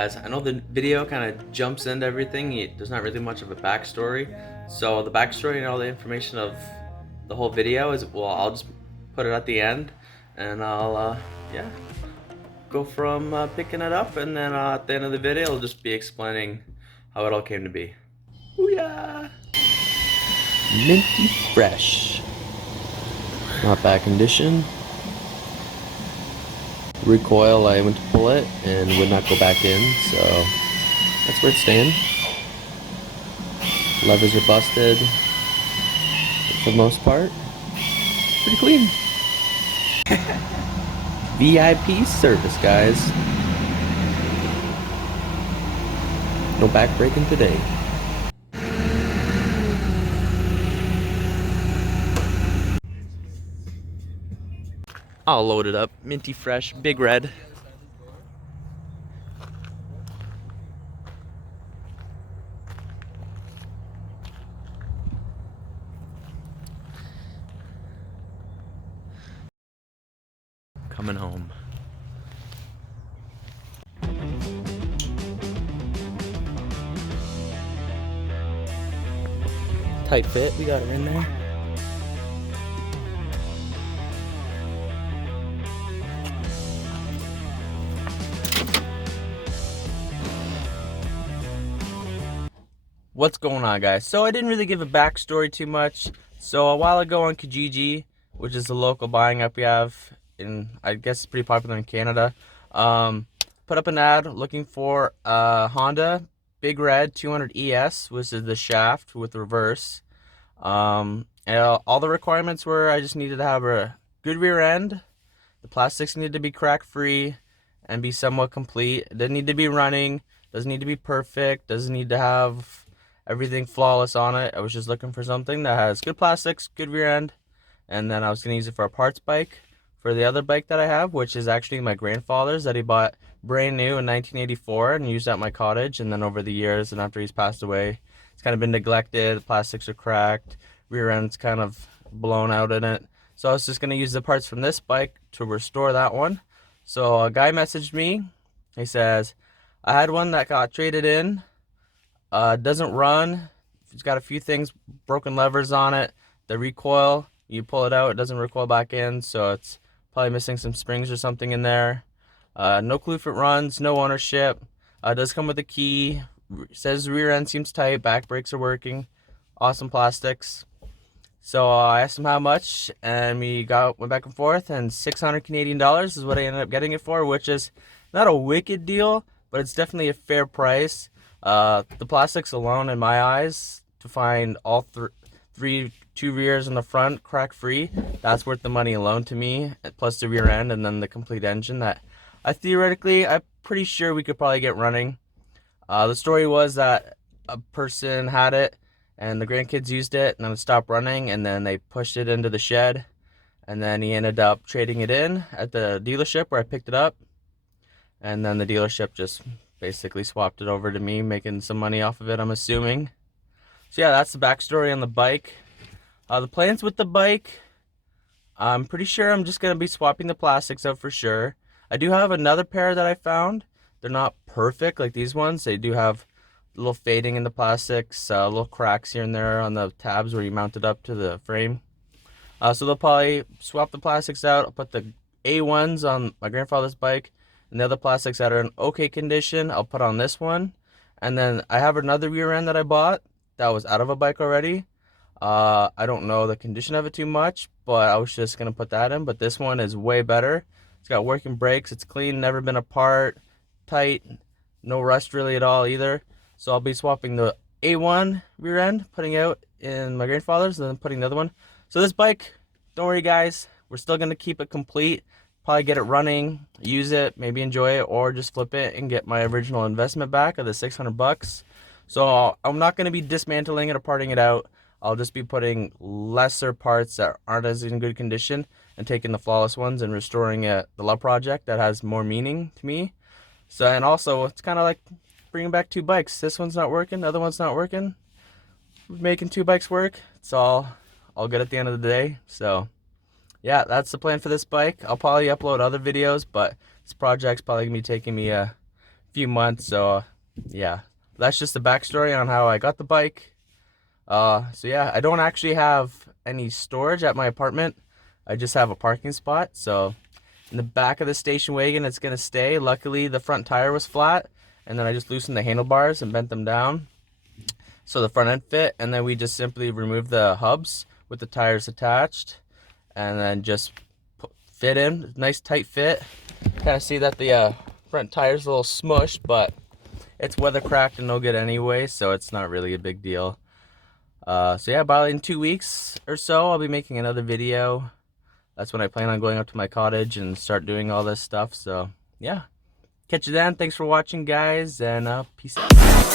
guys, I know the video kind of jumps into everything. There's not really much of a backstory. So the backstory and all the information of the whole video is, well, I'll just put it at the end, and I'll, yeah, go from picking it up, and then at the end of the video, I'll just be explaining how it all came to be. Booyah! Minty fresh. Not bad condition. Recoil, I went to pull it and would not go back in, so that's where it's staying. Levers are busted for the most part. Pretty clean. VIP service, guys. No back breaking today. All loaded up, minty fresh, big red. Coming home. Tight fit, we got her in there. What's going on, guys? So I didn't really give a backstory too much. So a while ago on Kijiji, which is the local buying app we have in, I guess it's pretty popular in Canada, put up an ad looking for a Honda Big Red 200 ES, which is the shaft with reverse. And all the requirements were I just needed to have a good rear end, the plastics needed to be crack free and be somewhat complete. It didn't need to be running, doesn't need to be perfect, doesn't need to have everything flawless on it. I was just looking for something that has good plastics, good rear end, and then I was going to use it for a parts bike for the other bike that I have, which is actually my grandfather's that he bought brand new in 1984 and used at my cottage. And then over the years and after he's passed away, it's kind of been neglected. The plastics are cracked, rear end's kind of blown out in it. So I was just going to use the parts from this bike to restore that one. So a guy messaged me. He says, I had one that got traded in. Doesn't run. It's got a few things, broken levers on it. The recoil, you pull it out, it doesn't recoil back in, so it's probably missing some springs or something in there. No clue if it runs, no ownership. It does come with a key. Says the rear end seems tight, back brakes are working. Awesome plastics. So I asked him how much, and we went back and forth, and 600 Canadian dollars is what I ended up getting it for, which is not a wicked deal, but it's definitely a fair price. The plastics alone, in my eyes, to find all two rears in the front crack free, that's worth the money alone to me, plus the rear end and then the complete engine that I'm pretty sure we could probably get running. The story was that a person had it and the grandkids used it and then it stopped running, and then they pushed it into the shed, and then he ended up trading it in at the dealership where I picked it up, and then the dealership just basically swapped it over to me, making some money off of it, I'm assuming. So yeah, that's the backstory on the bike. The plans with the bike, I'm pretty sure I'm just going to be swapping the plastics out for sure. I do have another pair that I found. They're not perfect like these ones. They do have a little fading in the plastics, little cracks here and there on the tabs where you mount it up to the frame. So they'll probably swap the plastics out. I'll put the A1s on my grandfather's bike, and the other plastics that are in okay condition, I'll put on this one. And then I have another rear end that I bought that was out of a bike already. I don't know the condition of it too much, but I was just going to put that in. But this one is way better. It's got working brakes. It's clean, never been apart, tight, no rust really at all either. So I'll be swapping the A1 rear end, putting out in my grandfather's, and then putting the other one. So this bike, don't worry guys, we're still going to keep it complete. Probably get it running, use it, maybe enjoy it, or just flip it and get my original investment back of the 600 bucks. So I'm not going to be dismantling it or parting it out. I'll just be putting lesser parts that aren't as in good condition and taking the flawless ones and restoring the love project that has more meaning to me. So, and also it's kind of like bringing back two bikes. This one's not working, the other one's not working. We're making two bikes work. It's all good at the end of the day. So yeah, that's the plan for this bike. I'll probably upload other videos, but this project's probably gonna be taking me few months. So yeah, that's just the backstory on how I got the bike. So yeah, I don't actually have any storage at my apartment. I just have a parking spot. So in the back of the station wagon, it's gonna stay. Luckily, the front tire was flat, and then I just loosened the handlebars and bent them down so the front end fit, and then we just simply removed the hubs with the tires attached, and then just fit in. Nice tight fit. Kind of see that the front tire's a little smushed, but it's weather cracked and no good anyway, so it's not really a big deal. So yeah, about in 2 weeks or so, I'll be making another video. That's when I plan on going up to my cottage and start doing all this stuff. So yeah, catch you then. Thanks for watching, guys, and peace out.